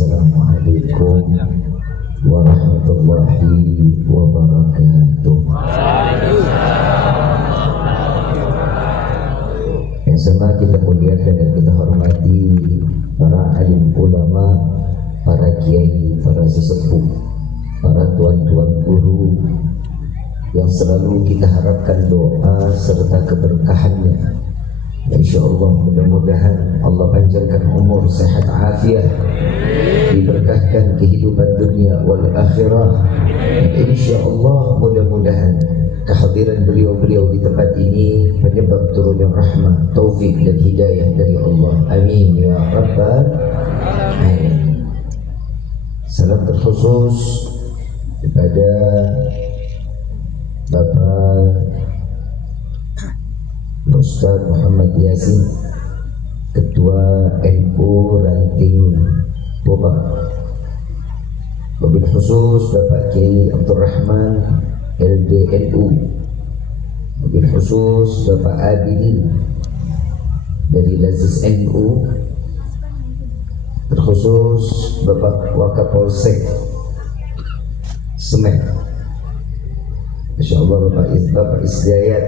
Assalamualaikum warahmatullahi wabarakatuh. Yang sama kita muliakan dan kita hormati para alim ulama, para kiai, para sesepuh, para tuan-tuan guru yang selalu kita harapkan doa serta keberkahannya. InsyaAllah mudah-mudahan Allah panjangkan umur, sehat, afiat, diberkahkan kehidupan dunia wal akhirah. InsyaAllah mudah-mudahan kehadiran beliau-beliau di tempat ini penyebab turunnya rahmat, taufik dan hidayah dari Allah. Amin ya rabbal alamin. Salam terkhusus kepada Bapak Ustaz Muhammad Yasin, Ketua NU Ranting Bobak. Wabil khusus Bapak Kiai Abdul Rahman LDNU. Wabil khusus Bapak Abidin dari Lazis NU. Terkhusus Bapak Wakapolsek Semek. InsyaAllah Bapak Isdayat,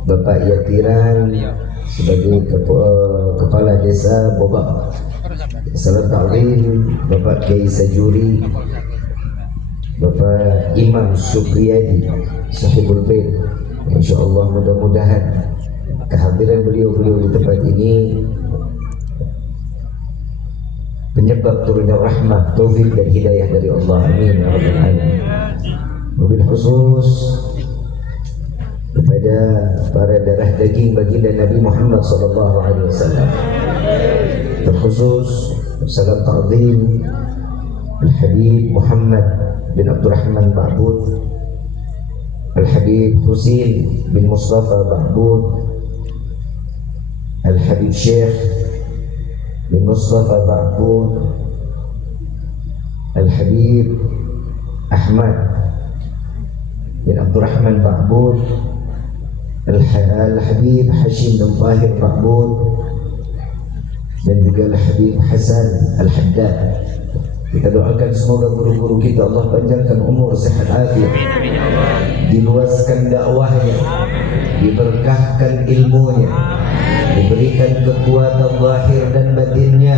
Bapak Yatiran sebagai Kepala Desa Bobak. Salam ta'lim Bapak Kiai Sajuri, Bapak Imam Supriyadi Sahibul Bait. InsyaAllah mudah-mudahan kehadiran beliau-beliau di tempat ini penyebab turunnya rahmat, taufik dan hidayah dari Allah. Amin ya rabbal alamin. Wabil khusus kepada para darah daging baginda Nabi Muhammad SAW. Terkhusus salam ta'zim Al-Habib Muhammad bin Abdurrahman Ba'bud, Al-Habib Husin bin Mustafa Ba'bud, Al-Habib Syekh bin Mustafa Ba'bud, Al-Habib Ahmad bin Abdurrahman Ba'bud, Al-Habib Hashim bin Tahir Ba'bud, dan juga Al-Habib Hasan Al-Haddad. Kita doakan semoga guru-guru kita Allah panjangkan umur, sehat, afiat, diluaskan dakwahnya, diberkahkan ilmunya, diberikan kekuatan zahir dan batinnya.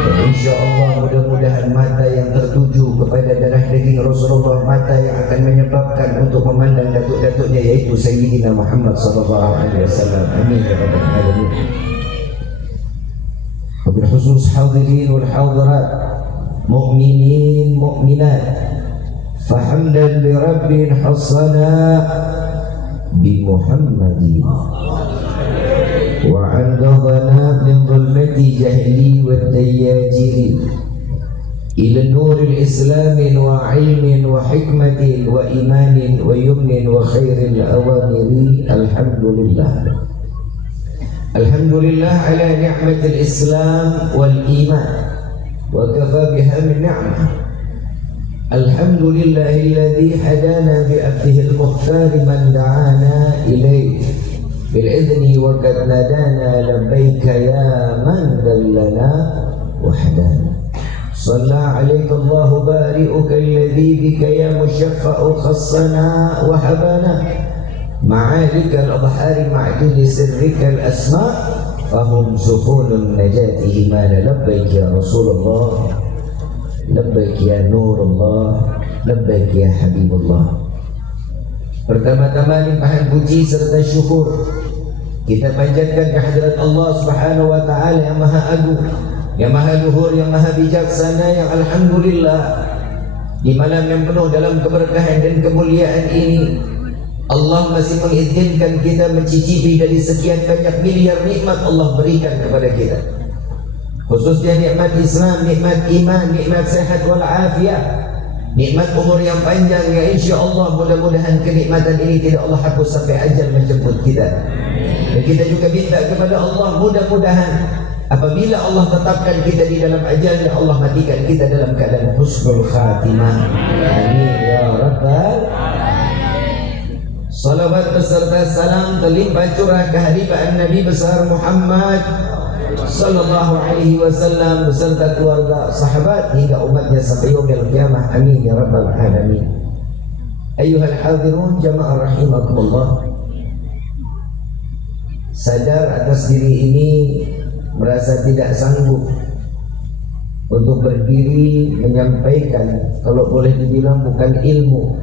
Dan insyaAllah mudah-mudahan mata yang tertuju kepada darah daging Rasulullah, mata yang akan menyebabkan untuk memandang datuk-datuknya, yaitu Sayyidina Muhammad SAW. Amin ya rabbal alamin. Wabil khusus hadirin wal hadirat, mu'minin mu'minat, fahamdan li rabbin hasana bi Muhammadin وعنقذنا من ظلمة جهلي والدياجر إلى النور الإسلام وعلم وحكمة وإيمان ويمن وخير الأوامر. الحمد لله، الحمد لله على نعمة الإسلام والإيمان وكفى بها من نعمة. الحمد لله الذي هدانا بأبده المختار من دعانا إليه بالإذن وقد نادانا لبيك يا من دلنا وحدانا. صلى عليك الله بارئك الذي بك يا مشفع خصنا وحبانا. معالك الأظهار معدل سرك الأسماء فهم سفون النجاة إيمان. لبيك يا رسول الله، لبيك يا نور الله، لبيك يا حبيب الله. Pertama-tama limpahan puji serta syukur kita panjatkan kehadirat Allah Subhanahu wa taala yang maha agung, yang maha luhur, yang maha bijaksana, yang alhamdulillah di malam yang penuh dalam keberkahan dan kemuliaan ini Allah masih mengizinkan kita mencicipi dari sekian banyak miliar nikmat Allah berikan kepada kita, khususnya nikmat Islam, nikmat iman, nikmat sehat wal afiat, nikmat umur yang panjang. Ya insyaAllah mudah-mudahan kenikmatan ini tidak Allah hapus sampai ajal menjemput kita. Dan kita juga minta kepada Allah mudah-mudahan apabila Allah tetapkan kita di dalam ajalnya, Allah matikan kita dalam keadaan husnul khatimah. Amin ya rabbal. Salawat beserta salam terlimpah curah kehadiran Nabi besar Muhammad sallallahu alaihi wasallam beserta keluarga, sahabat hingga umatnya sampai yaumil qiyamah. Amin ya rabbal alamin. Ayyuhal hadirun jamaah rahimakumullah. Sadar atas diri ini, merasa tidak sanggup untuk berdiri menyampaikan, kalau boleh dibilang bukan ilmu,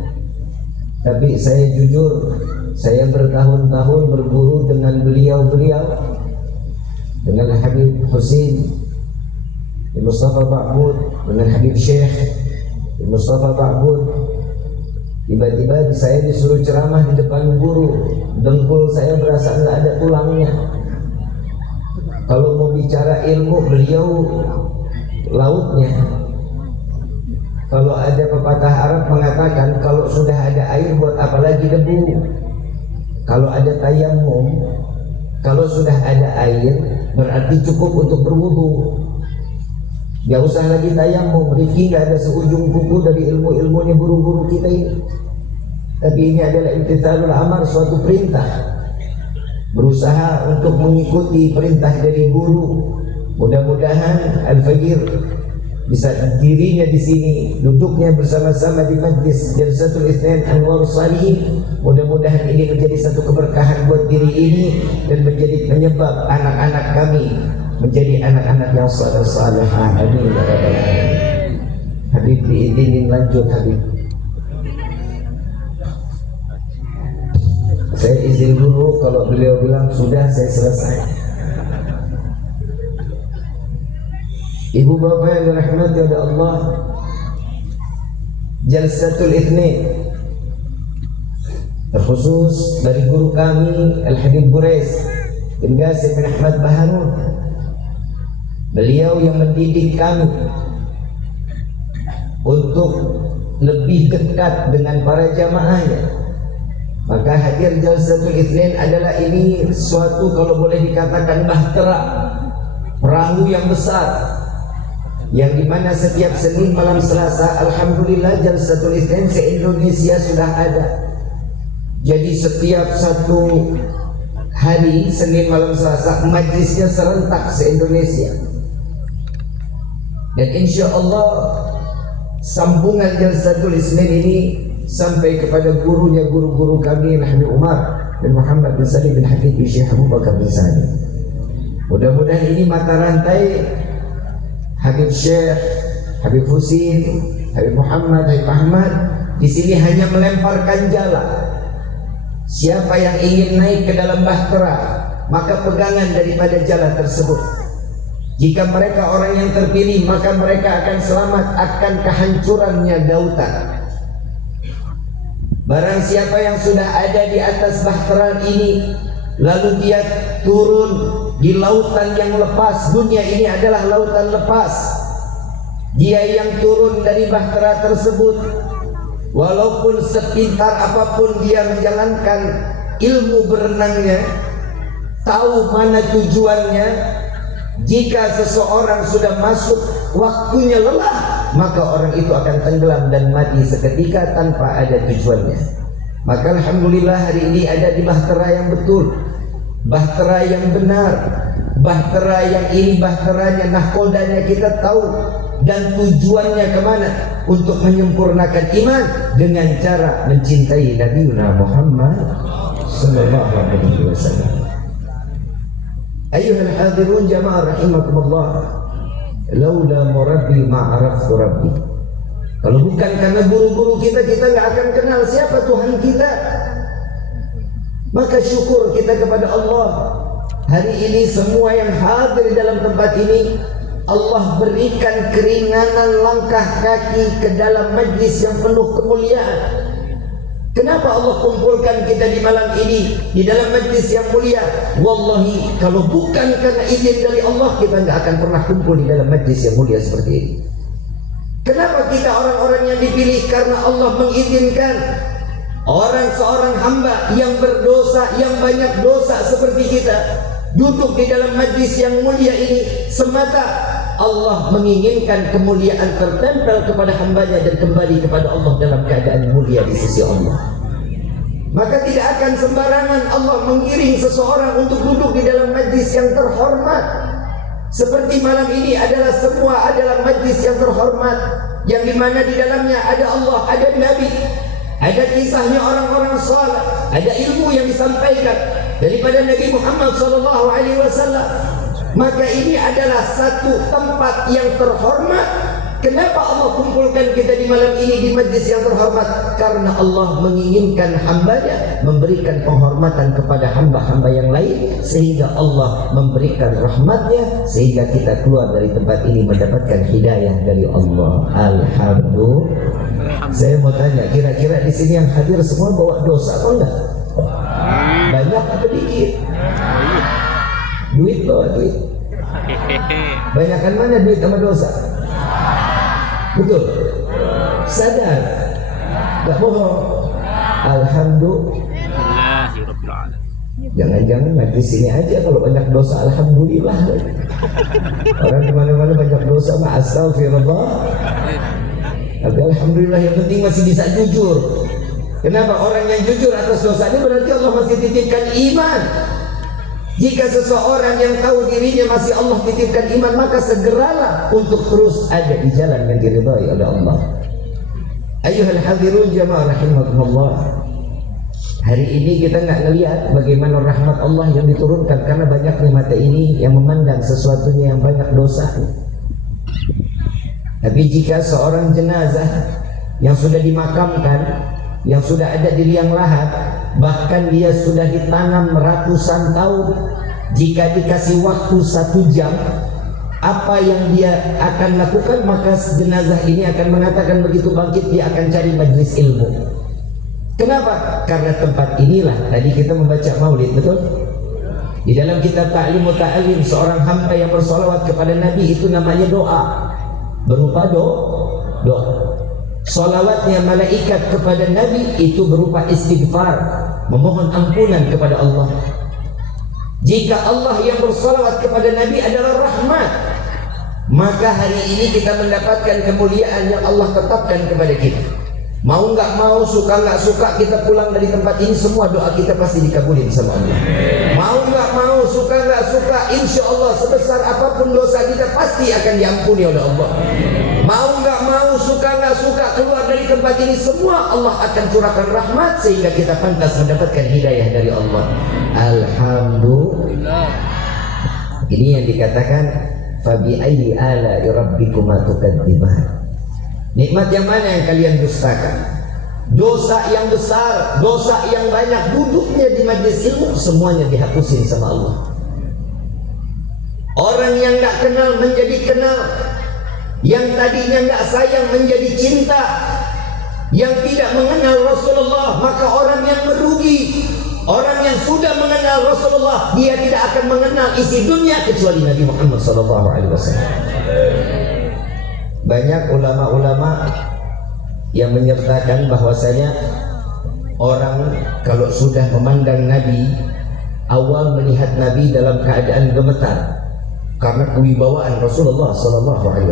tapi saya jujur, saya bertahun-tahun berguru dengan beliau-beliau, dengan Habib Husin bin Mustafa Ba'bud, dengan Habib Syekh bin Mustafa Ba'bud. Tiba-tiba saya disuruh ceramah di depan guru, dengkul saya berasa nggak ada tulangnya. Kalau mau bicara ilmu, beliau lautnya. Kalau ada pepatah Arab mengatakan, kalau sudah ada air buat apa lagi debu. Kalau ada tayamum, kalau sudah ada air berarti cukup untuk berwudu. Gak usah lagi tayamum. Rifki gak ada seujung kuku dari ilmu-ilmunya guru-guru kita ini. Tapi ini adalah imtithalul amar, suatu perintah. Berusaha untuk mengikuti perintah dari guru. Mudah-mudahan Al-Faqir bisa dirinya di sini, duduknya bersama-sama di majlis Jalsatul Itsnain Anwarus Shalihin. Mudah-mudahan ini menjadi satu keberkahan buat diri ini dan menjadi penyebab anak-anak kami menjadi anak-anak yang saleh-saleh. Amin ya rabbal alamin. Habib diizinin lanjut Habib. Saya izin dulu, kalau beliau bilang sudah, saya selesai. Ibu bapak yang dirahmati oleh Allah, Jalsatul Itsnain terkhusus dari guru kami Al-Habib Burais bin Qasim bin Ahmad Baharun. Beliau yang mendidik kami untuk lebih dekat dengan para jamaahnya. Maka hadir Jalsatul Itsnain adalah ini suatu, kalau boleh dikatakan, bahtera, perahu yang besar, yang dimana setiap Senin malam Selasa, alhamdulillah Jalsatul Itsnain se-Indonesia sudah ada. Jadi setiap satu hari Senin malam Selasa majlisnya serentak se-Indonesia. Dan insya Allah sambungan Jalsatul Itsnain ini sampai kepada gurunya guru-guru kami, Habib Umar bin Muhammad bin Salim bin Hafid bin Syekh Abu Bakar bin Salim. Mudah-mudahan ini mata rantai Habib Syekh, Habib Husin, Habib Muhammad, Habib Ahmad di sini hanya melemparkan jala. Siapa yang ingin naik ke dalam bahtera, maka pegangan daripada jala tersebut. Jika mereka orang yang terpilih, maka mereka akan selamat akan kehancurannya lautan. Barang siapa yang sudah ada di atas bahtera ini, lalu dia turun di lautan yang lepas, dunia ini adalah lautan lepas. Dia yang turun dari bahtera tersebut, walaupun sepintar apapun dia menjalankan ilmu berenangnya, tahu mana tujuannya, jika seseorang sudah masuk waktunya lelah, maka orang itu akan tenggelam dan mati seketika tanpa ada tujuannya. Maka alhamdulillah hari ini ada di bahtera yang betul, bahtera yang benar, bahtera yang ini bahteranya, nahkodanya kita tahu, dan tujuannya kemana, untuk menyempurnakan iman dengan cara mencintai Nabi Muhammad sallallahu alaihi wasallam. Ayyuhal hadirun jamaah rahimakumullah, laula murabbi ma'araftu rabbi. Kalau bukan karena guru-guru kita, kita nggak akan kenal siapa Tuhan kita. Maka syukur kita kepada Allah. Hari ini semua yang hadir dalam tempat ini, Allah berikan keringanan langkah kaki ke dalam majlis yang penuh kemuliaan. Kenapa Allah kumpulkan kita di malam ini di dalam majlis yang mulia? Wallahi, kalau bukan karena izin dari Allah, kita nggak akan pernah kumpul di dalam majlis yang mulia seperti ini. Kenapa kita orang-orang yang dipilih? Karena Allah mengizinkan orang seorang hamba yang berdosa, yang banyak dosa seperti kita, duduk di dalam majlis yang mulia ini semata Allah menginginkan kemuliaan tertempel kepada hambanya dan kembali kepada Allah dalam keadaan mulia di sisi Allah. Maka tidak akan sembarangan Allah mengiring seseorang untuk duduk di dalam majlis yang terhormat. Seperti malam ini adalah semua adalah majlis yang terhormat, yang dimana di dalamnya ada Allah, ada Nabi, ada kisahnya orang-orang saleh, ada ilmu yang disampaikan daripada Nabi Muhammad SAW. Maka ini adalah satu tempat yang terhormat. Kenapa Allah kumpulkan kita di malam ini di majlis yang terhormat? Karena Allah menginginkan hambanya memberikan penghormatan kepada hamba-hamba yang lain, sehingga Allah memberikan rahmatnya, sehingga kita keluar dari tempat ini mendapatkan hidayah dari Allah. Alhamdulillah. Saya mau tanya, kira-kira di sini yang hadir semua bawa dosa atau enggak? Banyak apa dikit? Duit bawa duit. Banyakan mana duit sama dosa? Betul? Sadar? Gak bohong? Alhamdulillah. Jangan-jangan di sini aja kalau banyak dosa alhamdulillah. Orang kemana-mana banyak dosa mah astagfirullah. Tapi alhamdulillah yang penting masih bisa jujur. Kenapa? Orang yang jujur atas dosanya berarti Allah masih titipkan iman. Jika seseorang yang tahu dirinya masih Allah titipkan iman, maka segeralah untuk terus ada di jalan yang diridhai oleh Allah. Ayyuhal hadirun jamaah rahimakumullah. Hari ini kita nggak ngelihat bagaimana rahmat Allah yang diturunkan, karena banyaknya mata ini yang memandang sesuatunya yang banyak dosa. Tapi jika seorang jenazah yang sudah dimakamkan, yang sudah ada di liang lahat, bahkan dia sudah ditanam ratusan tahun, jika dikasih waktu 1 jam, apa yang dia akan lakukan? Maka jenazah ini akan mengatakan begitu bangkit dia akan cari majlis ilmu. Kenapa? Karena tempat inilah tadi kita membaca maulid, betul? Di dalam kitab Ta'limu Ta'lim, seorang hamba yang bersolawat kepada Nabi itu namanya doa, berupa doa. Salawatnya malaikat kepada Nabi itu berupa istighfar, memohon ampunan kepada Allah. Jika Allah yang bersalawat kepada Nabi adalah rahmat, maka hari ini kita mendapatkan kemuliaan yang Allah tetapkan kepada kita. Mau nggak mau, suka nggak suka, kita pulang dari tempat ini semua doa kita pasti dikabulin sama Allah. Mau nggak mau, suka nggak suka, insya Allah sebesar apapun dosa kita pasti akan diampuni oleh Allah. Mau nggak mau, suka nggak suka, keluar dari tempat ini semua Allah akan curahkan rahmat sehingga kita pantas mendapatkan hidayah dari Allah. Alhamdulillah. Ini yang dikatakan fabi ayyi ala'i rabbikuma tukadziban. Nikmat yang mana yang kalian dustakan? Dosa yang besar, dosa yang banyak, duduknya di majlis ilmu semuanya dihapusin sama Allah. Orang yang nggak kenal menjadi kenal, yang tadinya nggak sayang menjadi cinta, yang tidak mengenal Rasulullah maka orang yang merugi. Orang yang sudah mengenal Rasulullah dia tidak akan mengenal isi dunia kecuali Nabi Muhammad SAW. Banyak ulama-ulama yang menyertakan bahwasanya orang kalau sudah memandang Nabi, awal melihat Nabi dalam keadaan gemetar karena kewibawaan Rasulullah SAW.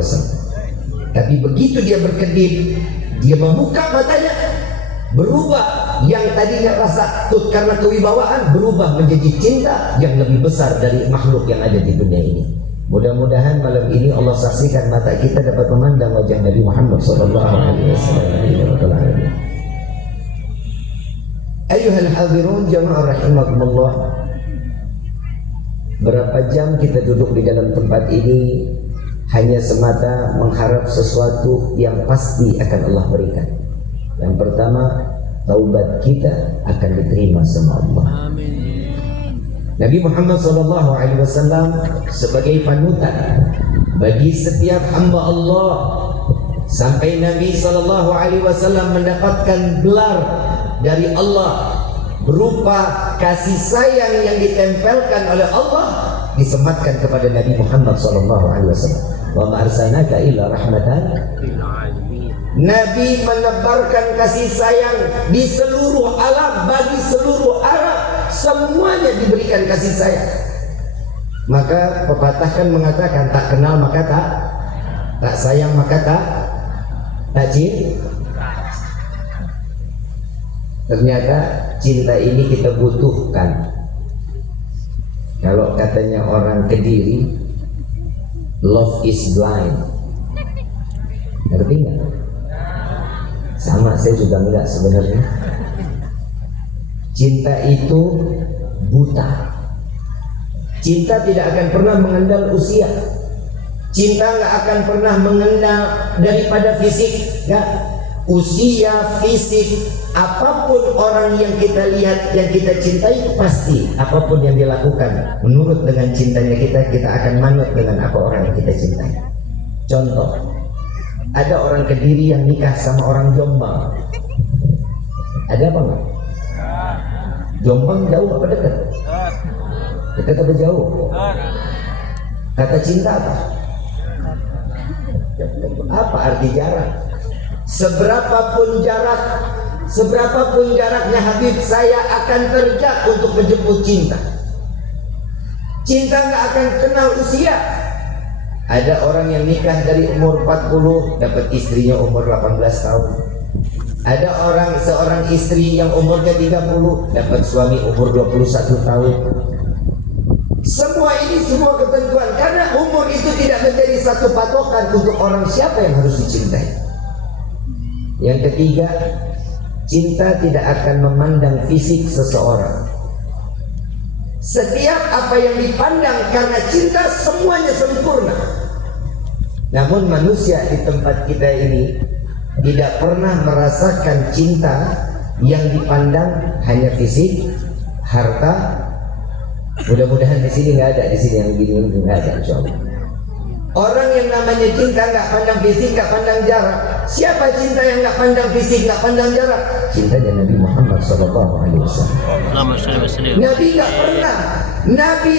Tapi begitu dia berkedip, dia membuka matanya, berubah yang tadinya rasa takut karena kewibawaan berubah menjadi cinta yang lebih besar dari makhluk yang ada di dunia ini. Mudah-mudahan malam ini Allah saksikan mata kita dapat memandang wajah Nabi Muhammad SAW. Ayyuhal hadirun jamaah rahimakumullah. Berapa jam kita duduk di dalam tempat ini hanya semata mengharap sesuatu yang pasti akan Allah berikan. Yang pertama, taubat kita akan diterima sama Allah. Amin. Nabi Muhammad SAW sebagai panutan bagi setiap hamba Allah, sampai Nabi SAW mendapatkan gelar dari Allah berupa kasih sayang yang ditempelkan oleh Allah disematkan kepada Nabi Muhammad SAW. Wa ma arsalnaka illa rahmatan lil alamin. Nabi menebarkan kasih sayang di seluruh alam, bagi seluruh Arab semuanya diberikan kasih sayang. Maka pepatah kan mengatakan tak kenal maka tak sayang maka tak cinta. Ternyata cinta ini kita butuhkan. Kalau katanya orang Kediri, Love is blind. Ngerti nggak? Sama, saya juga enggak sebenarnya. Cinta itu buta. Cinta tidak akan pernah mengenal usia. Cinta nggak akan pernah mengenal daripada fisik, nggak. Usia, fisik, apapun orang yang kita lihat, yang kita cintai, pasti apapun yang dilakukan menurut dengan cintanya kita akan manut dengan apa orang yang kita cintai. Contoh, ada orang Kediri yang nikah sama orang Jombang. Ada apa enggak? Jombang jauh apa dekat? Dekat apa jauh? Kata cinta apa? Apa arti jarak? Seberapapun jaraknya Habib, saya akan terjak untuk menjemput cinta. Cinta nggak akan kenal usia. Ada orang yang nikah dari umur 40 dapat istrinya umur 18 tahun. Ada seorang istri yang umurnya 30 dapat suami umur 21 tahun. Semua ketentuan, karena umur itu tidak menjadi satu patokan untuk orang siapa yang harus dicintai. Yang ketiga, cinta tidak akan memandang fisik seseorang. Setiap apa yang dipandang karena cinta semuanya sempurna. Namun manusia di tempat kita ini tidak pernah merasakan cinta yang dipandang hanya fisik, harta. Mudah-mudahan di sini nggak ada, di sini yang begini nggak ada, insyaallah. Orang yang namanya cinta nggak pandang fisik, nggak pandang jarak. Siapa cinta yang nggak pandang fisik, nggak pandang jarak? Cintanya Nabi Muhammad SAW. Nabi nggak pernah. Nabi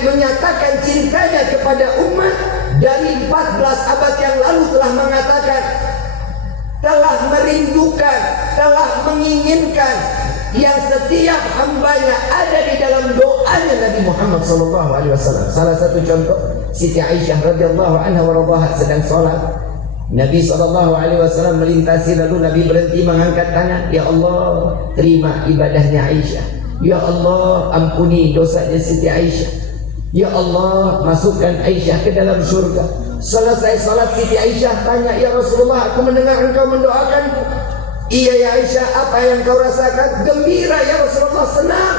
menyatakan cintanya kepada umat dari 14 abad yang lalu telah mengatakan, telah merindukan, telah menginginkan yang setiap hambanya ada di dalam doanya Nabi Muhammad SAW. Salah satu contoh, Siti Aisyah radhiyallahu anha warḍaha sedang sholat, Nabi SAW melintasi, lalu Nabi berhenti mengangkat tangan. Ya Allah, terima ibadahnya Aisyah. Ya Allah, ampuni dosanya Siti Aisyah. Ya Allah, masukkan Aisyah ke dalam surga. Selesai sholat, Siti Aisyah tanya, ya Rasulullah, aku mendengar engkau mendoakanku. Iya ya Aisyah, apa yang kau rasakan? Gembira ya Rasulullah, senang.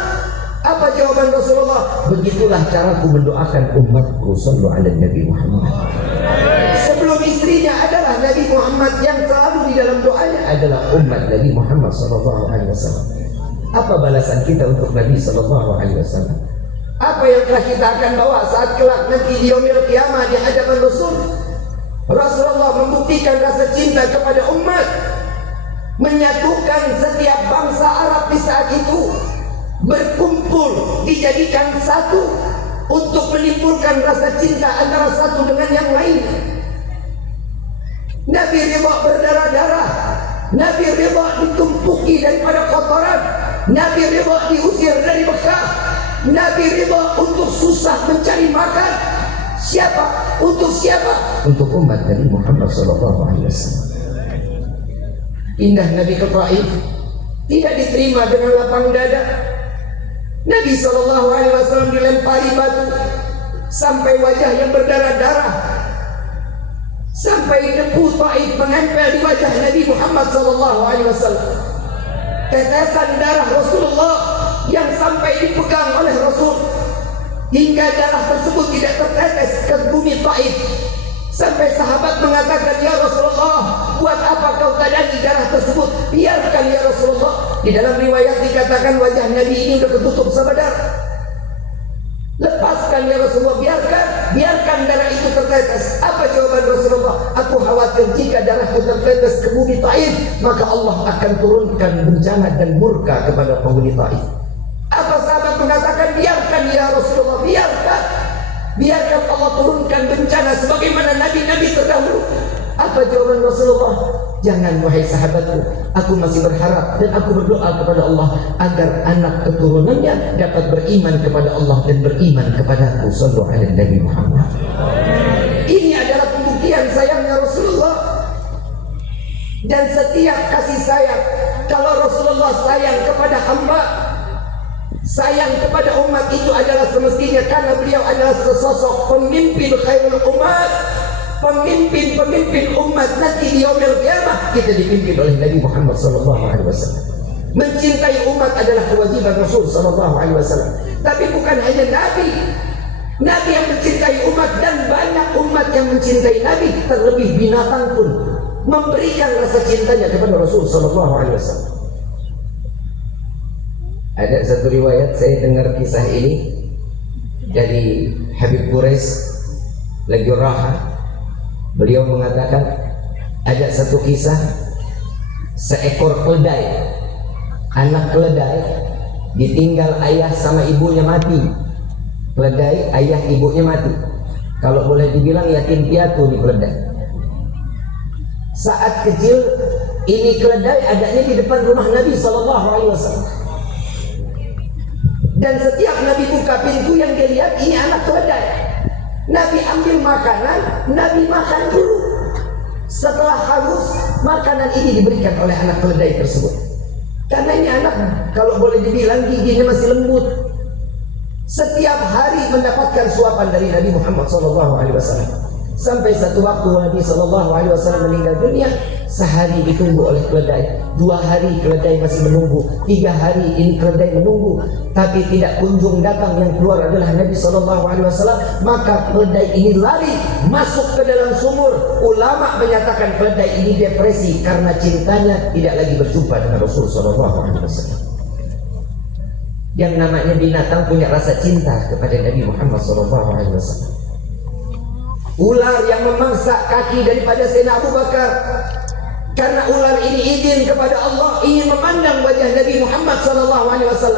Apa jawaban Rasulullah? Begitulah caraku mendoakan umatku. Sallu ala Nabi Muhammad. Sebelum istrinya adalah Nabi Muhammad, yang selalu di dalam doanya adalah umat Nabi Muhammad SAW. Apa balasan kita untuk Nabi SAW? Apa yang telah kita akan bawa saat kelak nanti di yaumil qiyamah di hadapan Rasul? Rasulullah membuktikan rasa cinta kepada umat, menyatukan setiap bangsa Arab di saat itu, berkumpul dijadikan satu untuk menimbulkan rasa cinta antara satu dengan yang lain. Nabi ridha berdarah-darah, Nabi ridha ditumpuki daripada kotoran, Nabi ridha diusir dari Mekah, Nabi ridha untuk susah mencari makan. Siapa? Untuk siapa? Untuk umat Nabi Muhammad SAW. Pindah Nabi ke Taif, tidak diterima dengan lapang dada. Nabi SAW dilempari batu sampai wajah yang berdarah-darah, sampai debu Taif menempel di wajah Nabi Muhammad SAW. Tetesan darah Rasulullah yang sampai dipegang oleh Rasul, hingga darah tersebut tidak tertetes ke bumi Taif. Sampai sahabat mengatakan, ya Rasulullah, buat apa kau tadani darah tersebut? Biarkan ya Rasulullah. Di dalam riwayat dikatakan wajah Nabi ini sudah ketutup sama darah. Lepaskan ya Rasulullah, biarkan darah itu tertetes. Apa jawaban Rasulullah? Aku khawatir jika darahku tertetes ke bumi Taif, maka Allah akan turunkan bencana dan murka kepada penghuni Taif. Apa sahabat mengatakan, biarkan ya Rasulullah, biarkan Allah turunkan bencana sebagaimana nabi-nabi terdahulu. Apa jawaban Rasulullah? Jangan wahai sahabatku, aku masih berharap dan aku berdoa kepada Allah agar anak keturunannya dapat beriman kepada Allah dan beriman kepadaku. Sallu ala Nabi Muhammad. Ini adalah pembuktian sayangnya Rasulullah. Dan setiap kasih sayang, kalau Rasulullah sayang kepada hamba, sayang kepada umat itu adalah semestinya karena beliau adalah sesosok pemimpin khairul umat, pemimpin umat nanti di yaumil qiyamah. Kita dipimpin oleh Nabi Muhammad SAW. Mencintai umat adalah kewajiban Rasul SAW. Tapi bukan hanya Nabi yang mencintai umat, dan banyak umat yang mencintai Nabi, terlebih binatang pun memberikan rasa cintanya kepada Rasul SAW. Ada satu riwayat, saya dengar kisah ini dari Habib Quraisy lagi raha. Beliau mengatakan ada satu kisah, seekor keledai, anak keledai ditinggal ayah sama ibunya mati. Keledai ayah ibunya mati. Kalau boleh dibilang yatim piatu di keledai. Saat kecil ini keledai adanya di depan rumah Nabi SAW. Dan setiap Nabi buka pintu, yang dia lihat ini anak keledai. Nabi ambil makanan, Nabi makan dulu. Setelah haus, makanan ini diberikan oleh anak keledai tersebut. Karena ini anak, kalau boleh dibilang giginya masih lembut. Setiap hari mendapatkan suapan dari Nabi Muhammad SAW. Sampai satu waktu Nabi SAW meninggal dunia, sehari ditunggu oleh keledai, 2 hari keledai masih menunggu, 3 hari ini keledai menunggu, tapi tidak kunjung datang. Yang keluar adalah Nabi SAW. Maka keledai ini lari masuk ke dalam sumur. Ulama menyatakan keledai ini depresi karena cintanya tidak lagi berjumpa dengan Rasul SAW. Yang namanya binatang punya rasa cinta kepada Nabi Muhammad SAW. Ular yang memangsa kaki daripada Sayyidina Abu Bakar, karena ular ini izin kepada Allah ingin memandang wajah Nabi Muhammad SAW,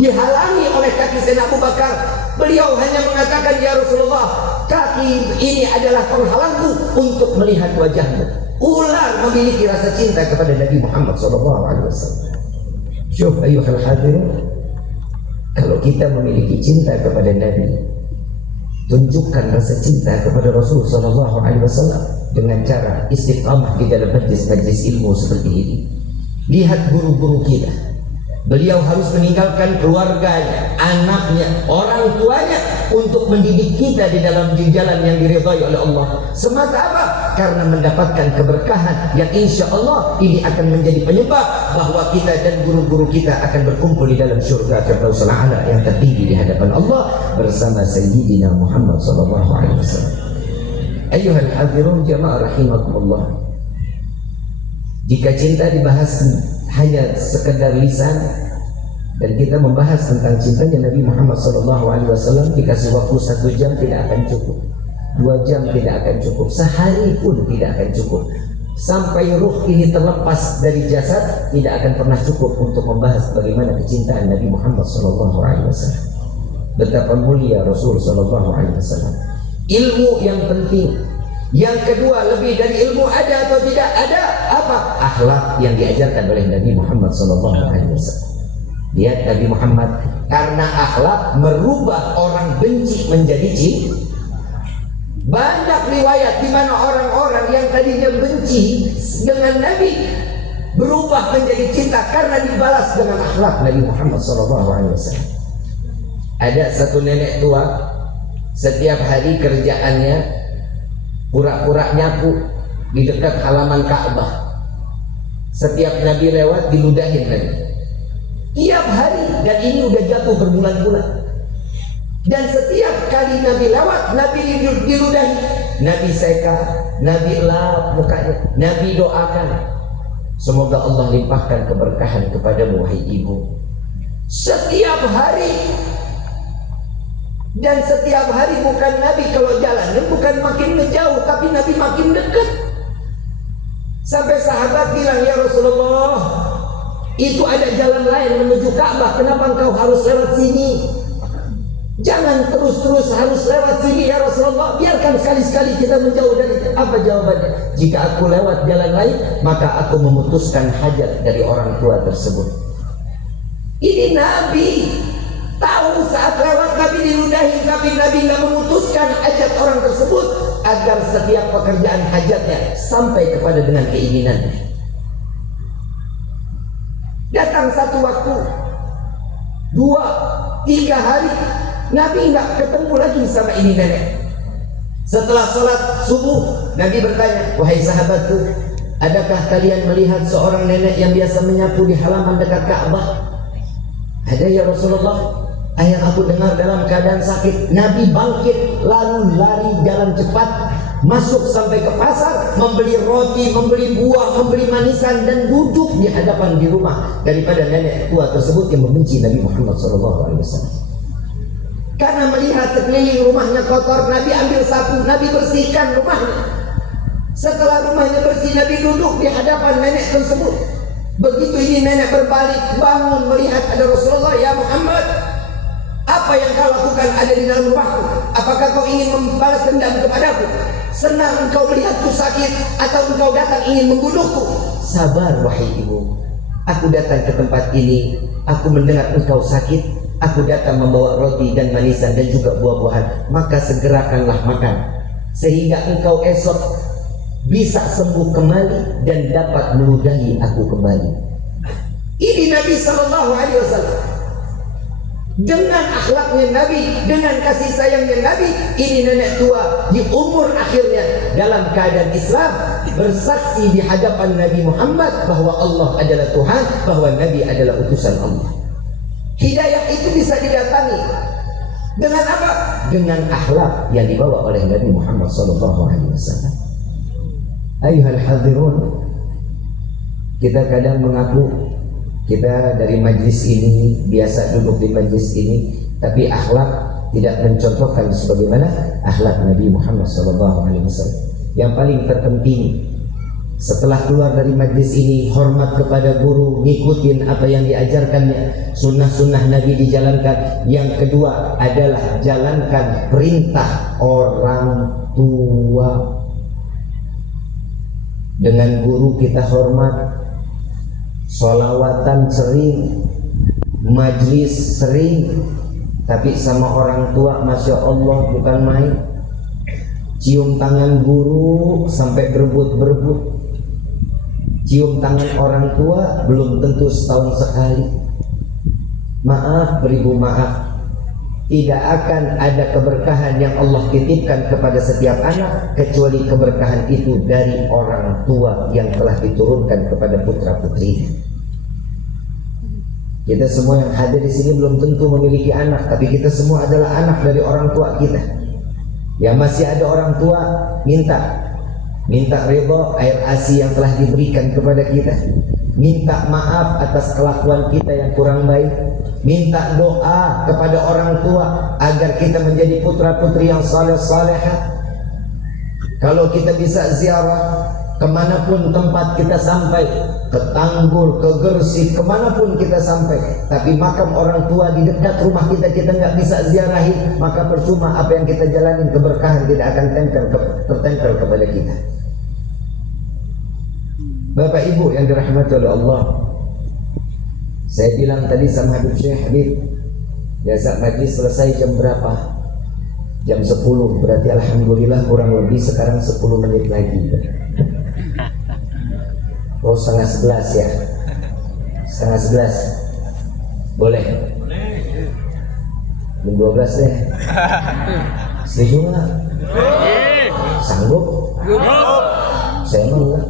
dihalangi oleh kaki Sayyidina Abu Bakar. Beliau hanya mengatakan, ya Rasulullah, kaki ini adalah penghalangku untuk melihat wajahmu. Ular memiliki rasa cinta kepada Nabi Muhammad SAW. Syuf ayuhal hadirin, kalau kita memiliki cinta kepada Nabi, tunjukkan rasa cinta kepada Rasul SAW dengan cara istiqamah di dalam majlis-majlis ilmu seperti ini. Lihat guru-guru kita, beliau harus meninggalkan keluarganya, anaknya, orang tuanya untuk mendidik kita di dalam jalan yang diridhai oleh Allah. Semata apa? Karena mendapatkan keberkahan yang insya Allah ini akan menjadi penyebab bahwa kita dan guru-guru kita akan berkumpul di dalam surga Firdaus al-A'la yang tertinggi di hadapan Allah bersama Sayyidina Muhammad SAW. Ayyuhal hadirun jamaah rahimakumullah. Jika cinta dibahas hanya sekedar lisan, dan kita membahas tentang cintanya Nabi Muhammad SAW, dikasih waktu 1 jam tidak akan cukup, 2 jam tidak akan cukup, sehari pun tidak akan cukup. Sampai ruh ini terlepas dari jasad tidak akan pernah cukup untuk membahas bagaimana kecintaan Nabi Muhammad SAW. Betapa mulia Rasul SAW. Ilmu yang penting. Yang kedua, lebih dari ilmu ada atau tidak ada, apa? Akhlak yang diajarkan oleh Nabi Muhammad SAW. Lihat Nabi Muhammad, karena akhlak merubah orang benci menjadi cinta. Banyak riwayat di mana orang-orang yang tadinya benci dengan Nabi berubah menjadi cinta karena dibalas dengan akhlak Nabi Muhammad SAW. Ada satu nenek tua, setiap hari kerjaannya pura-pura nyapu di dekat halaman Ka'bah. Setiap Nabi lewat diludahin Nabi. Tiap hari, dan ini udah jatuh berbulan-bulan. Dan setiap kali Nabi lewat, Nabi diludahi. Nabi seka, Nabi lap mukanya, Nabi doakan, semoga Allah limpahkan keberkahan kepadamu wahai ibu. Setiap hari. Dan setiap hari bukan Nabi kalau jalannya bukan makin menjauh, tapi Nabi makin dekat. Sampai sahabat bilang, ya Rasulullah, itu ada jalan lain menuju Ka'bah, kenapa engkau harus lewat sini? Jangan terus-terus harus lewat sini ya Rasulullah, biarkan sekali-sekali kita menjauh dari. Apa jawabannya? Jika aku lewat jalan lain, maka aku memutuskan hajat dari orang tua tersebut. Ini Nabi tahu saat lewat Nabi diludahi, tapi Nabi tidak memutuskan hajat orang tersebut agar setiap pekerjaan hajatnya sampai kepada dengan keinginannya. Datang satu waktu 2, 3 hari Nabi nggak ketemu lagi sama ini nenek. Setelah sholat subuh, Nabi bertanya, wahai sahabatku, adakah kalian melihat seorang nenek yang biasa menyapu di halaman dekat Ka'bah? Ada ya Rasulullah. Ayah aku dengar dalam keadaan sakit. Nabi bangkit lalu lari jalan cepat, masuk sampai ke pasar, membeli roti, membeli buah, membeli manisan, dan duduk di hadapan di rumah daripada nenek tua tersebut yang membenci Nabi Muhammad SAW. Karena melihat sekeliling rumahnya kotor, Nabi ambil sapu, Nabi bersihkan rumahnya. Setelah rumahnya bersih, Nabi duduk di hadapan nenek tersebut. Begitu ini nenek berbalik, bangun melihat ada Rasulullah. Ya Muhammad, apa yang kau lakukan ada di dalam rumahku? Apakah kau ingin membalas dendam kepadaku? Senang engkau melihatku sakit, atau engkau datang ingin membunuhku? Sabar wahai ibu, aku datang ke tempat ini, aku mendengar engkau sakit, aku datang membawa roti dan manisan dan juga buah-buahan. Maka segerakanlah makan, sehingga engkau esok bisa sembuh kembali dan dapat meludahi aku kembali. Ini Nabi SAW. Dengan akhlaknya Nabi, dengan kasih sayangnya Nabi, ini nenek tua di umur akhirnya dalam keadaan Islam bersaksi di hadapan Nabi Muhammad bahwa Allah adalah Tuhan, bahwa Nabi adalah utusan Allah. Hidayah itu bisa didatangi dengan apa? Dengan akhlak yang dibawa oleh Nabi Muhammad SAW. Ayuhal hadirun, kita kadang mengaku kita dari majlis ini, biasa duduk di majlis ini, tapi akhlak tidak mencontohkan sebagaimana akhlak Nabi Muhammad SAW. Yang paling terpenting setelah keluar dari majlis ini, hormat kepada guru, ngikutin apa yang diajarkannya, sunnah-sunnah Nabi dijalankan. Yang kedua adalah jalankan perintah orang tua. Dengan guru kita hormat, sholawatan sering, majlis sering, tapi sama orang tua Masya Allah bukan main. Cium tangan guru sampai berebut-berebut, cium tangan orang tua belum tentu setahun sekali. Maaf beribu maaf, tidak akan ada keberkahan yang Allah titipkan kepada setiap anak kecuali keberkahan itu dari orang tua yang telah diturunkan kepada putra putri. Kita semua yang hadir di sini belum tentu memiliki anak, tapi kita semua adalah anak dari orang tua kita. Yang masih ada orang tua, minta ridho air ASI yang telah diberikan kepada kita, minta maaf atas kelakuan kita yang kurang baik, minta doa kepada orang tua agar kita menjadi putra putri yang saleh-salehah. Kalau kita bisa ziarah kemanapun tempat kita sampai, ke Tanggul, ke Gersik, kemanapun kita sampai, tapi makam orang tua di dekat rumah kita nggak bisa ziarahi, maka percuma apa yang kita jalanin, keberkahan tidak akan tertempel kepada kita. Bapak Ibu yang dirahmati oleh Allah, saya bilang tadi sama Habib Syekh, Habib, biasa majlis selesai jam berapa? Jam 10, berarti alhamdulillah kurang lebih sekarang 10 menit lagi. Oh, setengah 11 ya? Setengah 11 boleh? Jam 12 deh. Setuju nggak? Sanggup? Saya mau nggak?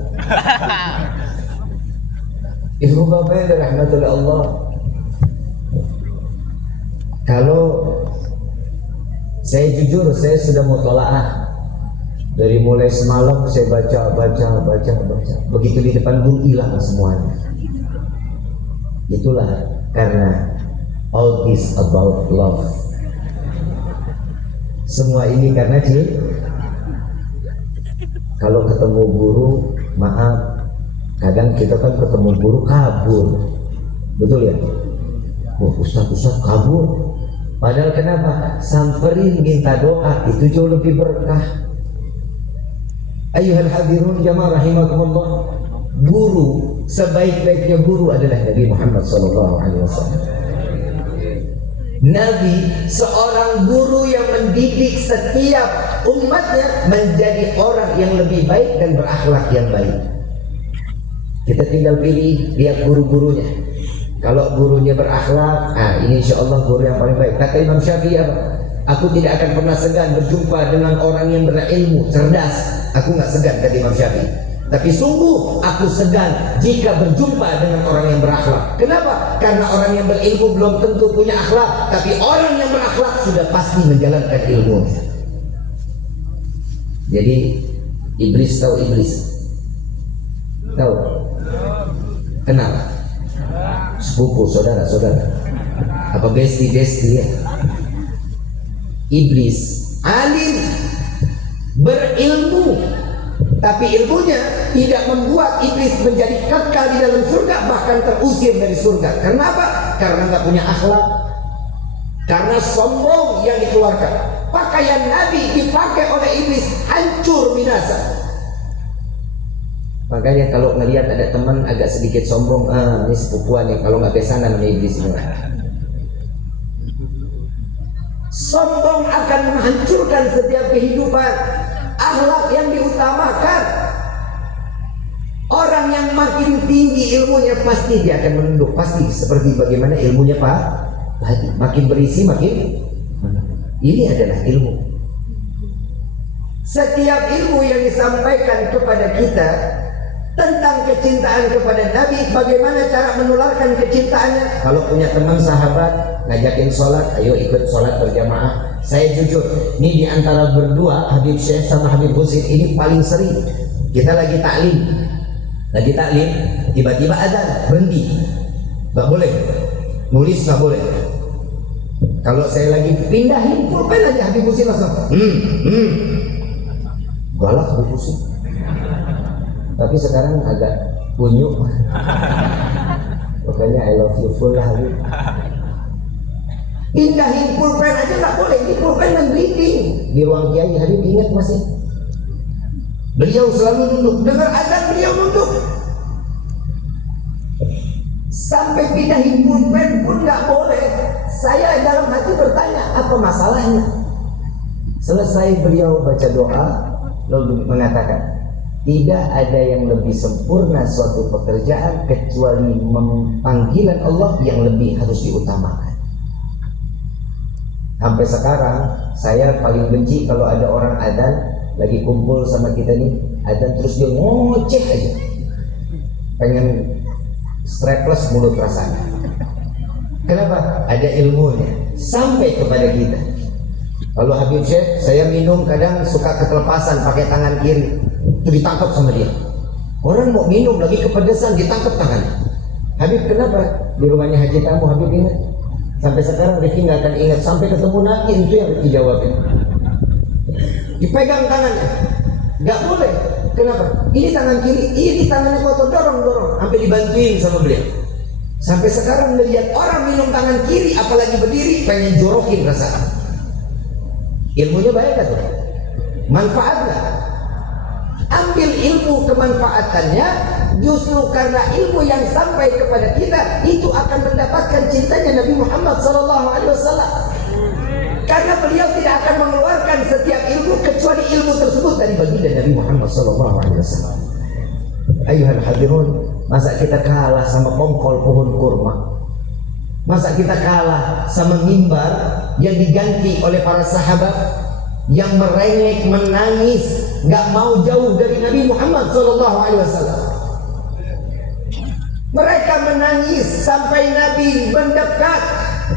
Ibu bapak yang dirahmati oleh Allah, kalau saya jujur, saya sudah mutolaah. Dari mulai semalam saya baca. Begitu di depan guru hilang semuanya. Itulah karena all is about love. Semua ini karena kalau ketemu guru, maaf, kadang kita kan ketemu guru kabur, betul ya? Wah, Ustaz kabur. Padahal kenapa? Samperin minta doa, itu jauh lebih berkah. Ayuhal hadirun jamaah rahimakumullah, guru, sebaik-baiknya guru adalah Nabi Muhammad SAW. Nabi seorang guru yang mendidik setiap umatnya menjadi orang yang lebih baik dan berakhlak yang baik. Kita tinggal pilih, lihat guru-gurunya. Kalau gurunya berakhlak, ini insya Allah guru yang paling baik. Kata Imam Syafi'i apa? Aku tidak akan pernah segan berjumpa dengan orang yang berilmu, cerdas. Aku nggak segan, kata Imam Syafi'i. Tapi sungguh aku segan jika berjumpa dengan orang yang berakhlak. Kenapa? Karena orang yang berilmu belum tentu punya akhlak, tapi orang yang berakhlak sudah pasti menjalankan ilmu. Jadi iblis tahu iblis? Tahu? Kenal? Sepupu, saudara-saudara, apa besti-besti ya? Iblis alim, berilmu, tapi ilmunya tidak membuat iblis menjadi kekal di dalam surga, bahkan terusir dari surga. Kenapa? Karena nggak punya akhlak, karena sombong yang dikeluarkan. Pakaian Nabi dipakai oleh iblis, hancur binasa. Makanya kalau ngelihat ada teman agak sedikit sombong, ini sepupuan nih, kalau nggak besanan sama iblis ini. Sombong akan menghancurkan setiap kehidupan. Akhlak yang diutamakan. Orang yang makin tinggi ilmunya pasti dia akan menunduk, pasti seperti bagaimana ilmunya Pak. Makin berisi makin. Ini adalah ilmu. Setiap ilmu yang disampaikan kepada kita tentang kecintaan kepada Nabi, bagaimana cara menularkan kecintaannya. Kalau punya teman sahabat ngajakin sholat, ayo ikut sholat berjamaah. Saya jujur, ini diantara berdua, Habib Syekh sama Habib Husin, ini paling sering. Kita lagi taklim, tiba-tiba adzan, berhenti, nggak boleh, nulis nggak boleh. Kalau saya lagi pindahin pulpen aja, Habib Husin langsung galak Habib Husin. Tapi sekarang agak kunyuk. Makanya I love you full lah Habib. Pindahin pulpen aja nggak boleh, di pulpen menggeliting di ruang kiai. Habib ingat masih? Beliau selalu nunduk, dengar azan beliau nunduk. Sampai pindahin pulpen pun nggak boleh. Saya dalam hati bertanya, apa masalahnya? Selesai beliau baca doa, lalu mengatakan, tidak ada yang lebih sempurna suatu pekerjaan kecuali panggilan Allah yang lebih harus diutamakan. Sampai sekarang saya paling benci kalau ada orang adzan lagi kumpul sama kita nih, adzan terus dia ngoceh aja, pengen strapless mulut rasanya. Kenapa? Ada ilmunya sampai kepada kita. Kalau Habib Syekh, saya minum kadang suka ketelepasan pakai tangan kiri, itu ditangkap sama dia. Orang mau minum lagi kepedesan, ditangkap tangannya. Habib kenapa? Di rumahnya Haji Tamu, Habib ingat. Sampai sekarang Rifki nggak akan ingat, sampai ketemu Nabi itu yang Rifki jawabin. Dipegang tangannya, nggak boleh. Kenapa? Ini tangan kiri, ini tangannya kotor, dorong, sampai dibantuin sama beliau. Sampai sekarang melihat orang minum tangan kiri, apalagi berdiri, pengen jorokin rasanya. Ilmunya baik atau manfaatnya? Ambil ilmu kemanfaatannya, justru karena ilmu yang sampai kepada kita itu akan mendapatkan cintanya Nabi Muhammad SAW. Karena beliau tidak akan mengeluarkan setiap ilmu kecuali ilmu tersebut dari baginda Nabi Muhammad SAW. Ayuhal hadirun, masa kita kalah sama pongkol pohon kurma? Masa kita kalah sama mimbar yang diganti oleh para sahabat yang merengek, menangis, nggak mau jauh dari Nabi Muhammad SAW. Mereka menangis sampai Nabi mendekat,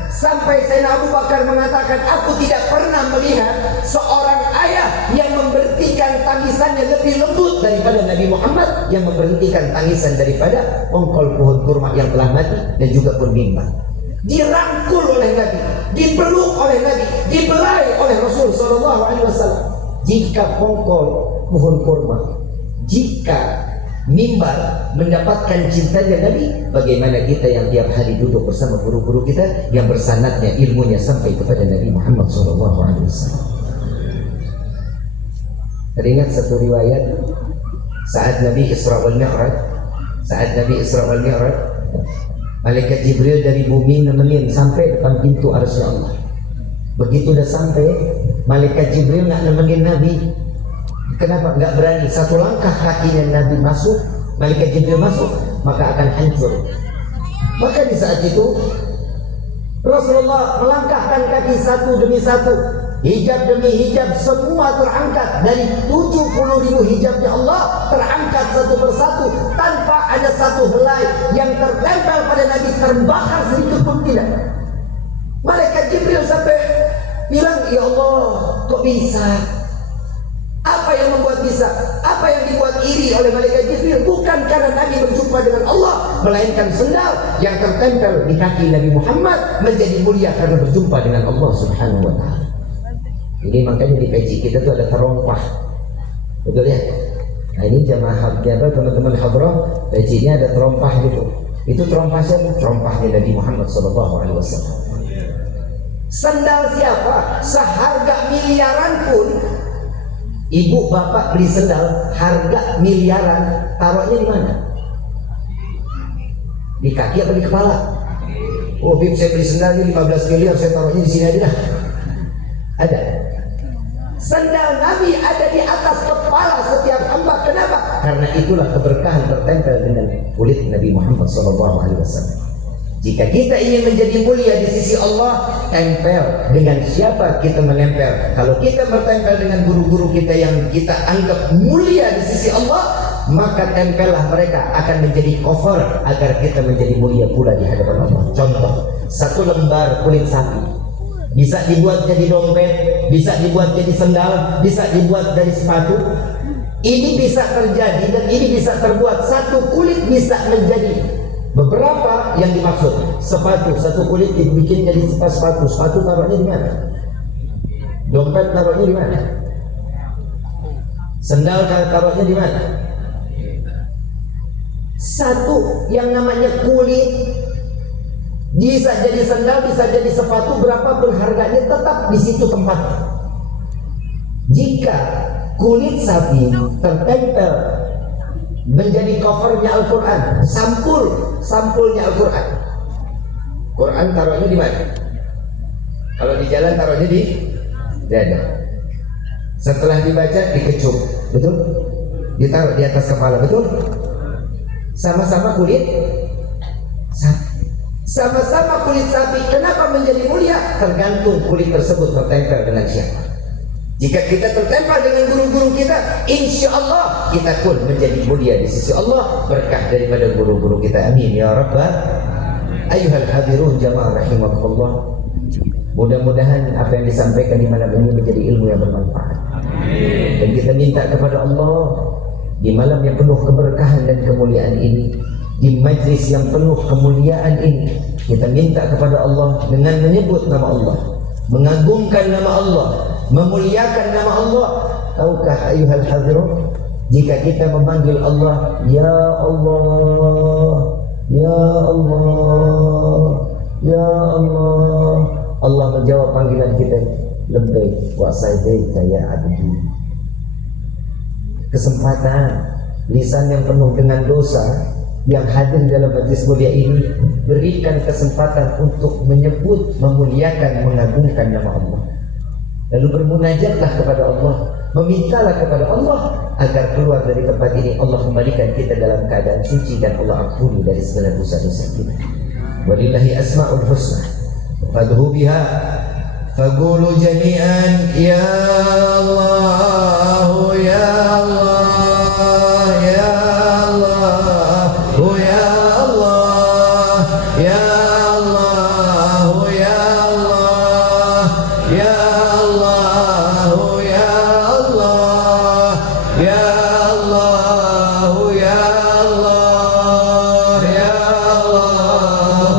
sampai Sayyidina Abu Bakar mengatakan, aku tidak pernah melihat seorang ayah yang memberhentikan tangisannya lebih lembut daripada Nabi Muhammad yang memberhentikan tangisan daripada pongkol pohon kurma yang telah mati dan juga pun mimbar. Dirangkul oleh Nabi, dipeluk oleh Nabi, dibelai oleh Rasul SAW. Jika pongkol pohon kurma, jika mimbar mendapatkan cintanya Nabi, bagaimana kita yang tiap hari duduk bersama guru-guru kita yang bersanadnya ilmunya sampai kepada Nabi Muhammad SAW. Teringat satu riwayat saat Nabi Isra wal Mi'raj, Malaikat Jibril dari bumi nemenin sampai depan pintu arsy Allah. Begitu udah sampai, Malaikat Jibril nggak nemenin Nabi. Kenapa? Nggak berani. Satu langkah kakinya Nabi masuk, Malaikat Jibril masuk, maka akan hancur. Maka di saat itu Rasulullah melangkahkan kaki satu demi satu, hijab demi hijab semua terangkat. Dari 70.000 hijabnya Allah terangkat satu persatu tanpa ada satu helai yang tertempel pada Nabi terbakar sedikit pun tidak. Malaikat Jibril sampai bilang, ya Allah, kok bisa? Apa yang membuat bisa? Apa yang dibuat iri oleh malaikat Jibril? Bukan karena Nabi berjumpa dengan Allah, melainkan sendal yang tertempel di kaki Nabi Muhammad menjadi mulia karena berjumpa dengan Allah Subhanahu wa ta'ala. Jadi makanya di peci kita tuh ada terompah, betul ya? Nah ini jamaah teman-teman hadrah, pecinya ada terompah gitu. Itu terompah siapa? Terompahnya Nabi Muhammad SAW. Sendal siapa? Seharga miliaran pun, ibu bapak beli sendal harga miliaran, taruhnya di mana? Di kaki apa di kepala? Oh Bib, saya beli sendal ini 15 miliar, saya taruhnya di sini aja dah. Ada. Sendal Nabi ada di atas kepala setiap hamba. Kenapa? Karena itulah keberkahan tertempel dengan kulit Nabi Muhammad SAW. Jika kita ingin menjadi mulia di sisi Allah, tempel dengan siapa kita menempel. Kalau kita bertempel dengan guru-guru kita yang kita anggap mulia di sisi Allah, maka tempellah mereka akan menjadi cover agar kita menjadi mulia pula di hadapan Allah. Contoh, satu lembar kulit sapi bisa dibuat jadi dompet, bisa dibuat jadi sendal, bisa dibuat dari sepatu. Ini bisa terjadi dan ini bisa terbuat. Satu kulit bisa menjadi beberapa yang dimaksud. Sepatu, satu kulit dibikin jadi sepatu. Sepatu taruhnya di mana? Dompet taruhnya di mana? Sendal taruhnya di mana? Satu yang namanya kulit bisa jadi sendal, bisa jadi sepatu, berapapun harganya tetap di situ tempatnya. Jika kulit sapi tertempel menjadi covernya Al-Quran, sampulnya Al-Quran. Quran taruhnya di mana? Kalau di jalan taruhnya di dada. Setelah dibaca dikecup, betul? Ditaruh di atas kepala, betul? Sama-sama kulit sapi. Sama-sama kulit sapi. Kenapa menjadi mulia? Tergantung kulit tersebut tertempel dengan siapa. Jika kita tertempel dengan guru-guru kita, insya Allah kita pun menjadi mulia di sisi Allah berkah daripada guru-guru kita. Amin ya rabbal ayyuhal hadirun jamaah rahimakumullah. Mudah-mudahan apa yang disampaikan di malam ini menjadi ilmu yang bermanfaat. Dan kita minta kepada Allah di malam yang penuh keberkahan dan kemuliaan ini, di majlis yang penuh kemuliaan ini, kita minta kepada Allah dengan menyebut nama Allah, mengagungkan nama Allah, memuliakan nama Allah. Tahukah ayuhal hadirun, jika kita memanggil Allah, ya Allah, ya Allah, ya Allah, Allah menjawab panggilan kita, labbaik wa sa'daika ya abdi. Kesempatan lisan yang penuh dengan dosa yang hadir dalam majlis mulia ini, berikan kesempatan untuk menyebut, memuliakan, mengagungkan nama Allah. Lalu bermunajatlah kepada Allah, memintalah kepada Allah agar keluar dari tempat ini Allah kembalikan kita dalam keadaan suci dan Allah ampuni dari segala dosa-dosa kita. Walillahi asma'ul husna fad'uhu biha faqulu jami'an ya Allah ya Allah ya Allah ya Allah ya Allah ya Allah ya Allah ya Allah ya Allah ya Allah ya Allah ya Allah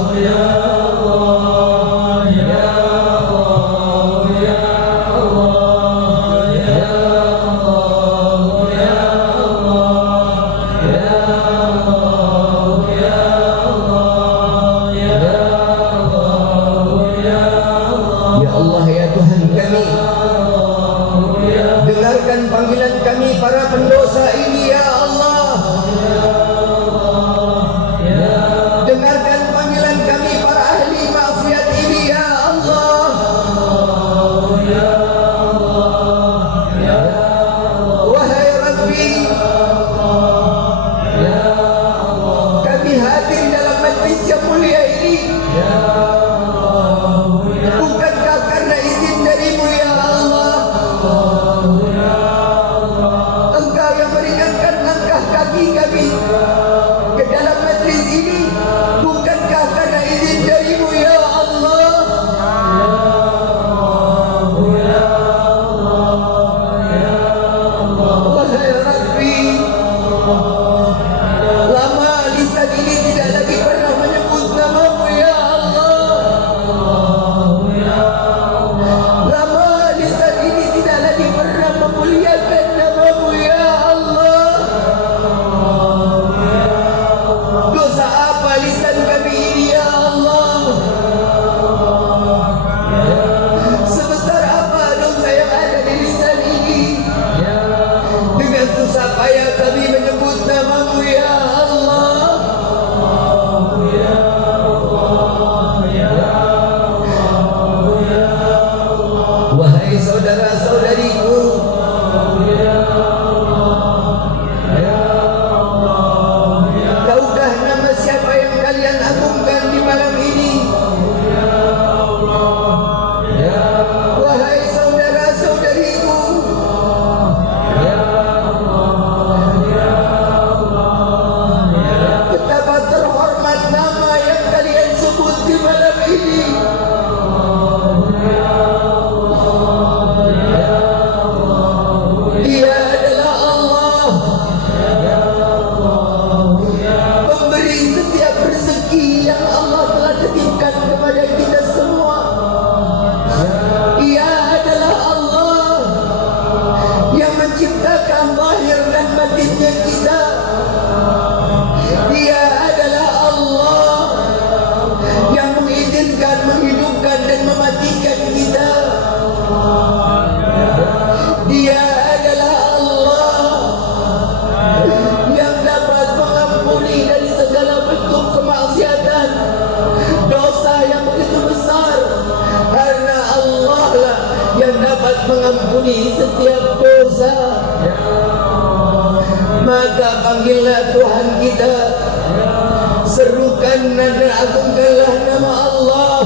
ya Allah ya Allah ya Allah ya Allah ini? Bukankah karena izin darimu ya Allah? Engkau yang meringankan langkah kaki kami ke dalam majlis ini. Bukankah karena izin darimu ya Allah? Wahai Rabbi, lama lisan ini tidak lagi pernah menyebut namamu ya Allah. Lama lisan ini tidak lagi pernah memuliakan namamu ya Allah. Dosa apa lisan kami ini ya Allah? Sebesar apa dosa yang ada di lisan ini? Dengan susah payah kami menyebut namamu ya Allah. Wahai saudara-saudariku, taukah nama siapa yang kalian agungkan di malam ini? Wahai saudara-saudariku, betapa terhormat nama yang kalian sebut di malam ini. Dia adalah Allah, pemberi setiap rezeki yang Allah telah titipkan kepada kita semua. Ia adalah Allah yang menciptakan zahir dan batinnya kita. Dia adalah Allah yang mengizinkan, menghidupkan dan mematikan kita. Dia adalah Allah yang dapat mengampuni dari segala bentuk kemaksiatan, dosa yang begitu besar, karena Allah lah yang dapat mengampuni setiap dosa. Maka panggillah Tuhan kita, serukan dan agungkanlah nama Allah.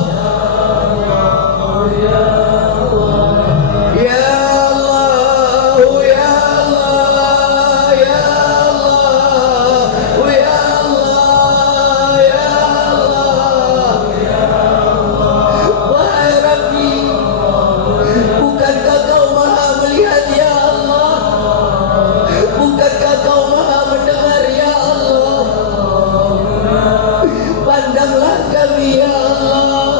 Ya Allah, ya Allah, ya Allah, ya Allah, ya Allah. Wahai Rabbi, bukankah kau maha melihat ya Allah? Bukankah kau maha mendengar ya Allah? Pandanglah kami ya Allah.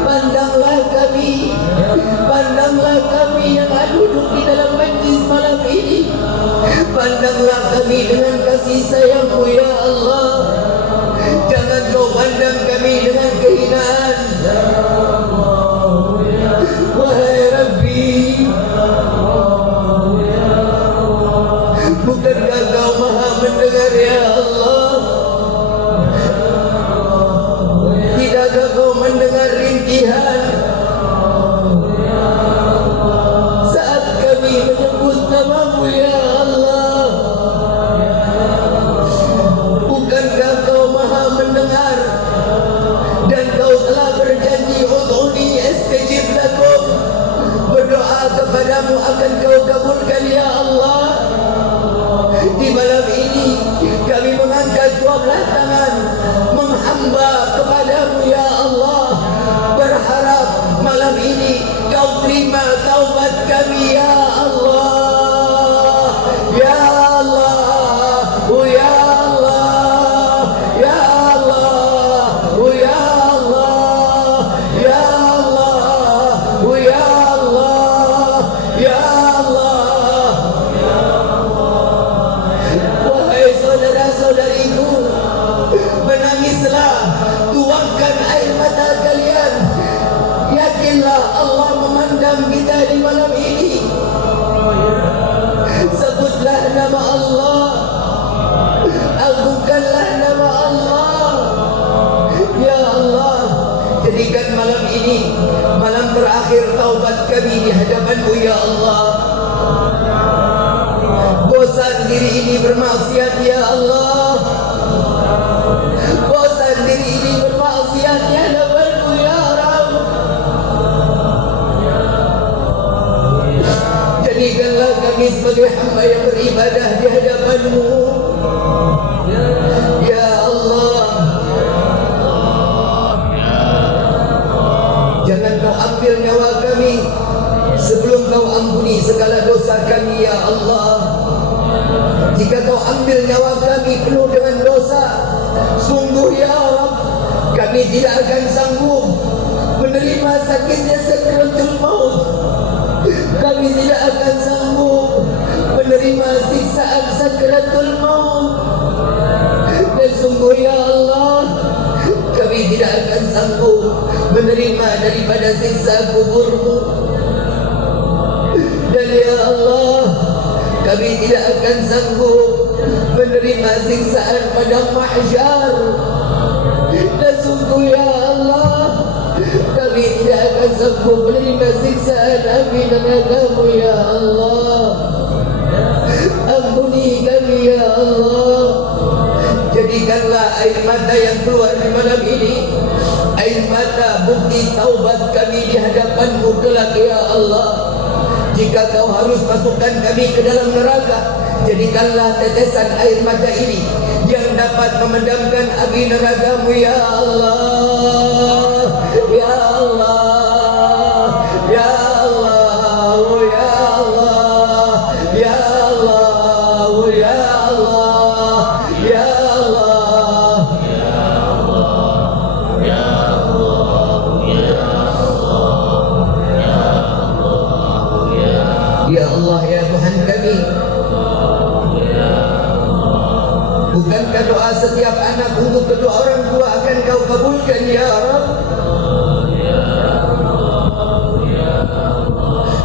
Pandanglah kami. Pandanglah kami yang duduk di dalam majlis malam ini. Pandanglah kami dengan kasih sayang-Mu ya Allah. Jangan kau pandang kami dengan kehinaan. Wahai Rabbi, bukankah kau maha mendengar ya Allah? Tidakkah kau mendengar rintihan saat kami menyebut namamu ya Allah? Bukankah kau maha mendengar dan kau telah berjanji ud'uni astajib lakum, berdoa kepadamu akan kau kabulkan ya Allah. Di malam ini kami mengangkat dua belah tangan menghamba kepadamu ya Allah, berharap malam ini kau terima taubat kami ya Allah. Ya Allah, oh ya Allah, ya Allah, oh ya Allah, ya Allah, oh ya Allah, ya Allah. Wahai saudara-saudariku, menangislah, tuangkan air mata kalian. Yakinlah Allah memandang kita di malam ini. Sebutlah nama Allah, agungkanlah nama Allah. Ya Allah, jadikan malam ini malam terakhir taubat kami di hadapan-Mu ya Allah. Bosan diri ini bermaksiat ya Allah. Bosan diri ini Allah, jika kau ambil nyawa kami penuh dengan dosa, sungguh ya Rabb, kami tidak akan sanggup menerima sakitnya sakaratul maut. Kami tidak akan sanggup menerima siksaan sakaratul maut. Dan sungguh ya Allah, kami tidak akan sanggup menerima daripada siksa kuburmu. Dan ya Allah, kami tidak akan sanggup menerima siksaan pada mahsyar. Dan sungguh ya Allah, kami tidak akan sanggup menerima siksaan api neraka-Mu ya Allah. Ampuni kami ya Allah. Jadikanlah air mata yang keluar di malam ini air mata bukti taubat kami di hadapan-Mu kelak ya Allah. Jika Kau harus masukkan kami ke dalam neraka, jadikanlah tetesan air mata ini yang dapat memedamkan api neraka-Mu ya Allah. Ya Allah, ya Allah, oh ya Allah, ya Allah, oh ya Allah, ya Allah, ya Allah, ya Allah, ya Allah, ya Tuhan kami. Bukankah doa setiap anak untuk kedua orang tua akan Kau kabulkan ya Rabb?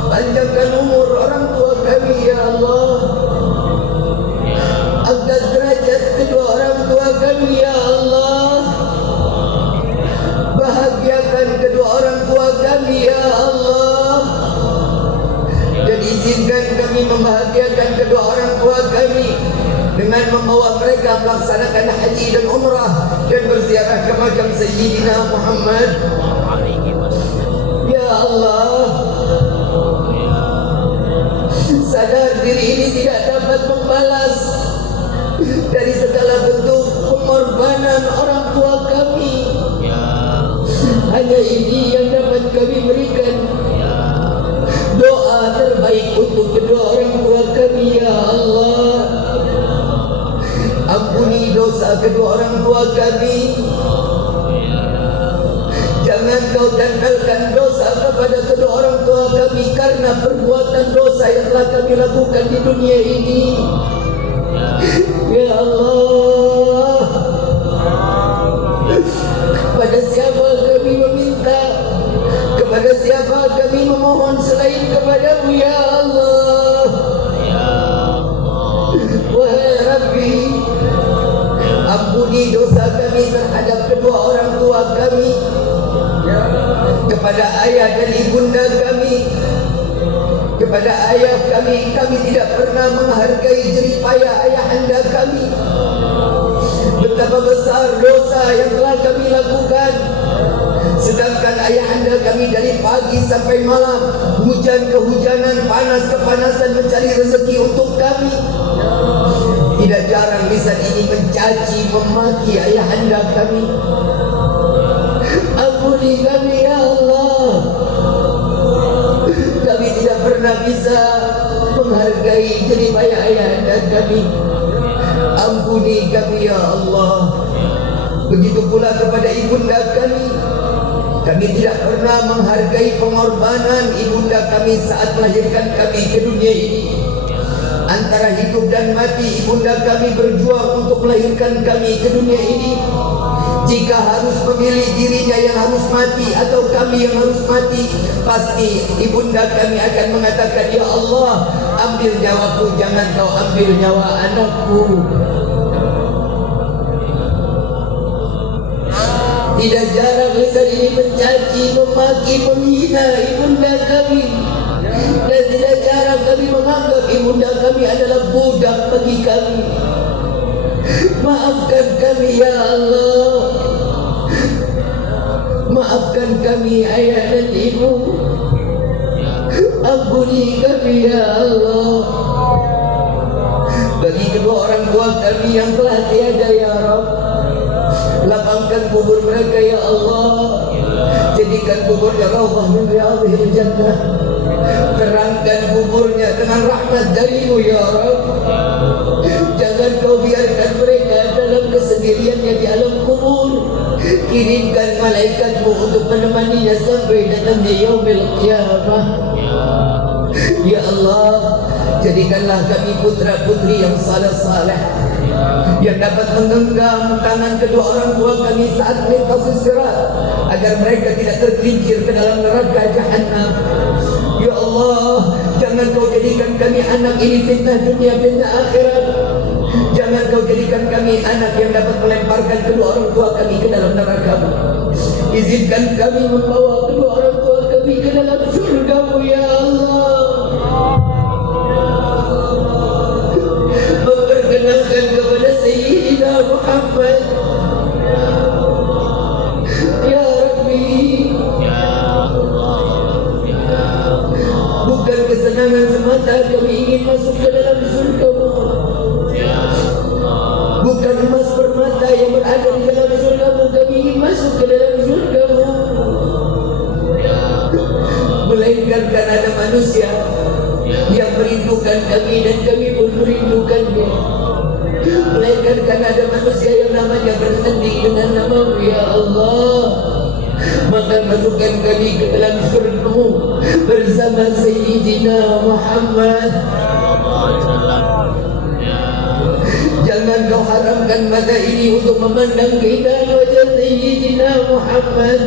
Panjangkan umur orang tua kami ya Allah. Angkat derajat kedua orang tua kami ya Allah. Bahagiakan kedua orang tua kami ya Allah. Dan izinkan kami membahagiakan kedua orang tua kami dengan membawa mereka melaksanakan haji dan umrah dan berziarah ke makam Sayyidina Muhammad. Ya Allah, sadar diri ini tidak dapat membalas dari segala bentuk pengorbanan orang tua kami. Hanya ini yang dapat kami berikan. Doa terbaik untuk kedua orang tua kami ya Allah. Ampuni dosa kedua orang tua kami. Jangan Kau tanggalkan dosa kepada kedua orang tua kami karena perbuatan dosa yang telah kami lakukan di dunia ini. Ya Allah, kepada siapa kami meminta, kepada siapa kami memohon selain kepada-Mu ya Allah. Wahai Rabbi, ampuni dosa kami terhadap kedua orang tua kami, kepada ayah dan ibunda kami. Kepada ayah kami tidak pernah menghargai jerih payah ayahanda kami. Betapa besar dosa yang telah kami lakukan. Sedangkan ayahanda kami dari pagi sampai malam, hujan kehujanan, panas kepanasan mencari rezeki untuk kami. Tidak jarang lisan ini mencaci, memaki ayahanda kami. Ampuni kami ya Allah. Kami tidak pernah bisa menghargai jerih payah ayahanda kami. Ampuni kami ya Allah. Begitu pula kepada ibunda kami. Kami tidak pernah menghargai pengorbanan ibunda kami saat melahirkan kami ke dunia ini. Antara hidup dan mati ibunda kami berjuang untuk melahirkan kami ke dunia ini. Jika harus memilih dirinya yang harus mati atau kami yang harus mati, pasti ibunda kami akan mengatakan, ya Allah, ambil nyawaku, jangan Kau ambil nyawa anakku. Tidak jarang lisan ini mencaci, memaki, menghina ibunda kami. Dan tidak jarang kami menganggap ibunda kami adalah budak bagi kami. Maafkan kami ya Allah. Maafkan kami ayah dan ibu. Ampuni kami ya Allah. Bagi kedua orang tua kami yang telah tiada ya Rabb, lapangkan kubur mereka ya Allah. Jadikan kuburnya raudhah min riyadhil jannah. Terangkan lapangkan kuburnya dengan rahmat darimu ya Rabb. Jangan kau biarkan mereka dalam kesendiriannya di alam kubur. Kirimkan malaikatmu untuk menemaninya sampai datangnya yaumil qiyamah. Ya Allah, jadikanlah kami putra putri yang saleh-saleh, yang dapat menggenggam tangan kedua orang tua kami saat melintasi sirat, agar mereka tidak tergelincir ke dalam neraka jahanam. Ya Allah, jangan kau jadikan kami anak ini fitnah dunia, fitnah akhirat. Jangan kau jadikan kami anak yang dapat melemparkan kedua orang tua kami ke dalam neraka-Mu. Izinkan kami membawa kedua orang tua kami ke dalam surga-Mu ya Allah. Memperkenalkan kepada Sayyidina Muhammad. Ya Rabbi, bukan kesenangan semata kami ingin masuk ke dalam surga-Mu. Bukan emas permata yang berada di dalam surga-Mu kami ingin masuk ke dalam surga-Mu, melainkan karena ada manusia yang merindukan kami dan kami pun merindukannya, melainkan karena ada manusia yang namanya bersanding dengan nama-Mu ya Allah. Maka masukkan kami ke dalam surga-Mu bersama Sayyidina Muhammad. Jangan kau haramkan mata ini untuk memandang keindahan wajah Sayyidina Muhammad.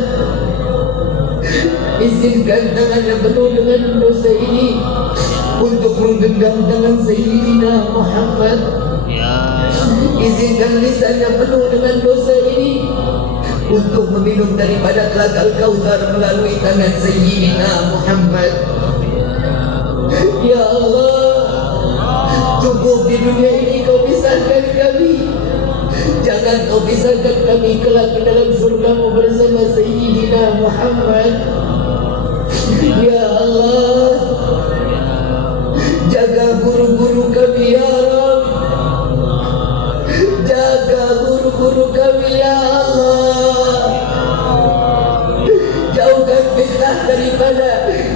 Izinkan tangan yang penuh dengan dosa ini untuk menggenggam tangan Sayyidina Muhammad. Izinkan lisan yang penuh dengan dosa ini untuk meminum daripada telaga Al-Kautsar melalui tangan Sayyidina Muhammad. Ya Allah, cukup di dunia ini kau pisahkan kami. Jangan kau pisahkan kami kelak di dalam surga-Mu bersama Sayyidina Muhammad. Ya Allah, jaga guru-guru kami ya Rabb. Jaga guru-guru kami ya Allah. Jauhkan fitnah daripada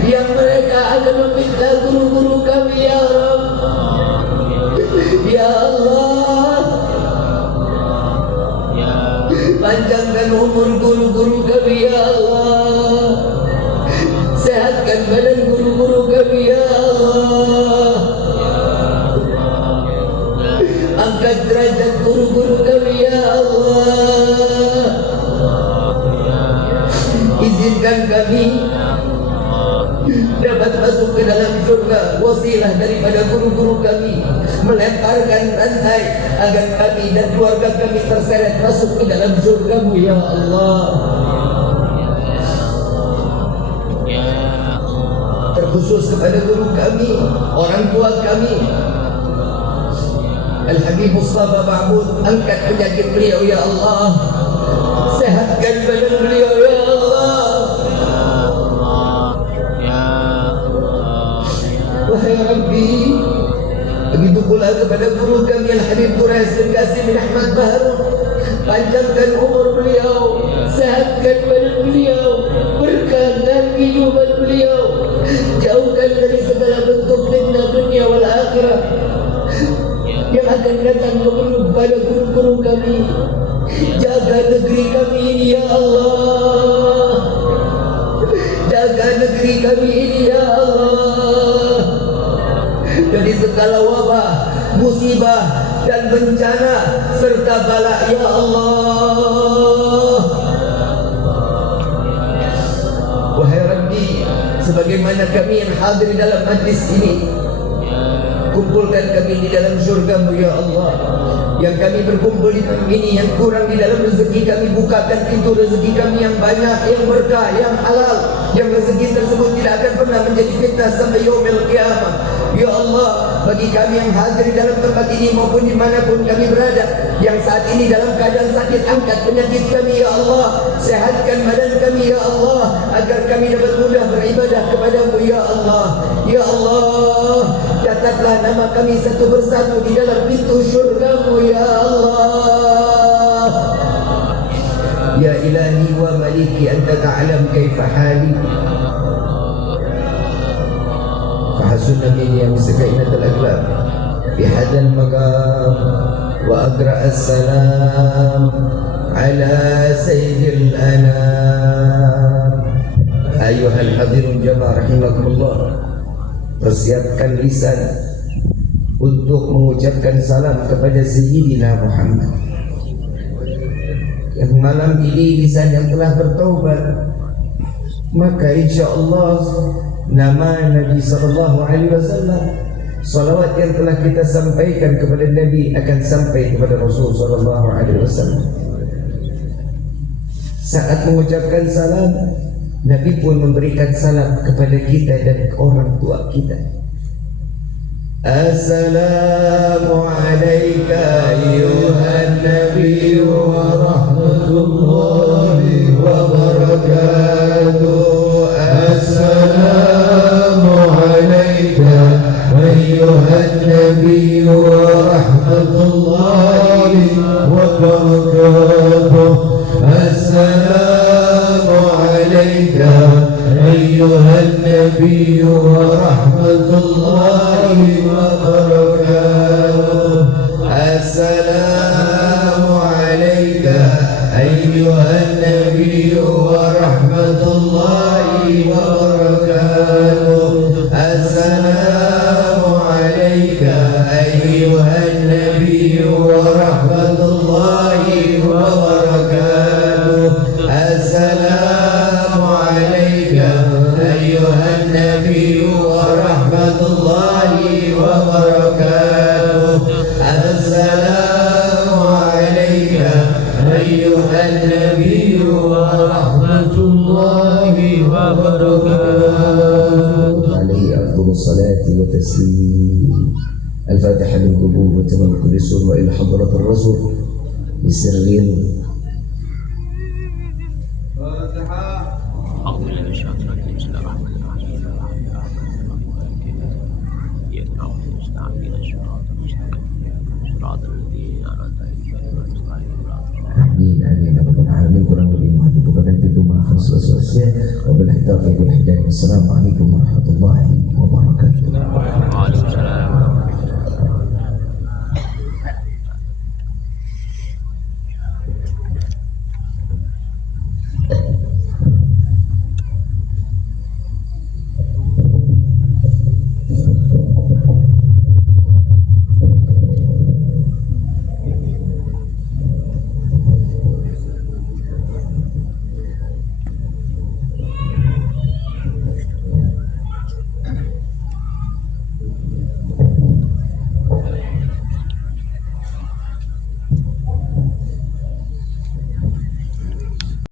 yang mereka akan memfitnah guru-guru kami ya Rabb. Ya Allah, panjangkan umur guru-guru kami ya Allah. Sehatkan badan guru-guru kami ya Allah. Angkat derajat guru-guru kami ya Allah. Izinkan kami dapat masuk ke dalam surga wasilah daripada guru-guru kami, melemparkan rantai agar kami dan keluarga kami terseret masuk ke dalam surga-Mu ya Allah. Terkhusus kepada guru kami, orang tua kami Al-Habib Mustafa Mahmud, angkat penyakit beliau ya Allah. Sehatkan badan beliau ya Allah. Wahai Rabbi, begitu pula kepada guru kami Al-Habib Qurais bin Qasim bin Ahmad Baharun, panjangkan umur beliau, sehatkan badan beliau, berkahkan kehidupan beliau, jauhkan dari segala bentuk fitnah dunia wal akhirah yang akan datang kepada guru-guru kami. Jaga negeri kami ini ya Allah. Jaga negeri kami ini ya Allah dari segala wabah, musibah dan bencana serta bala ya Allah. Wahai Rabbi, sebagaimana kami yang hadir dalam majlis ini, kumpulkan kami di dalam surga-Mu ya Allah. Yang kami berkumpul di tempat ini, yang kurang di dalam rezeki kami, bukakan pintu rezeki kami yang banyak, yang berkah, yang halal, yang rezeki tersebut tidak akan pernah menjadi fitnah sampai yaumil qiyamah. Ya Allah, bagi kami yang hadir di dalam tempat ini maupun dimanapun kami berada, yang saat ini dalam keadaan sakit, angkat penyakit kami ya Allah. Sehatkan badan kami ya Allah, agar kami dapat mudah beribadah kepadamu ya Allah. Ya Allah, catatlah nama kami satu persatu di dalam pintu syurga-Mu ya Allah. Ya ilahi wa maliki anta ta'lam kaifa hali. سنة yang سكينة الأقلام في هذا المقام وأقرأ السلام على سيد الأنام. أيها الحاضرون جماعة رحمكم الله, persiapkan lisan untuk mengucapkan salam kepada Sayyidina Muhammad. Yang malam ini lisan yang telah bertaubat, maka insyaAllah nama Nabi SAW, salawat yang telah kita sampaikan kepada Nabi akan sampai kepada Rasul SAW. Saat mengucapkan salam, Nabi pun memberikan salam kepada kita dan orang tua kita. Assalamu alayka ayyuhan Nabi wa rahmatullahi wa barakatuh. Assalamu alayka ayyuhan Nabi wa rahmatullahi wa barakatuh. Assalamu alayka ayyuhan Nabi wa rahmatullahi wa barakatuh. Assalamu alayka ayyuhan Nabi wa rahmatullahi wa barakatuh. Assalamu alayka ayyuhan Nabi wa rahmatullahi wa barakatuh. Assalamu alayka ayyuhan Nabi wa rahmatullahi wa barakatuh. Assalamu alayka ayyuhan Nabi wa rahmatullahi wa barakatuh. Alaihi afdalus salati wa taslim. Al-Fatihah lil qubur wa tamam kulli sur wa ila hadratir rasul bisirrin. Amin amin amin amin. Kurang lebih mohon dibukakan pintu maaf selesai. Wabillahi taufiq wal hidayah. Wassalamualaikum warahmatullahi wabarakatuh.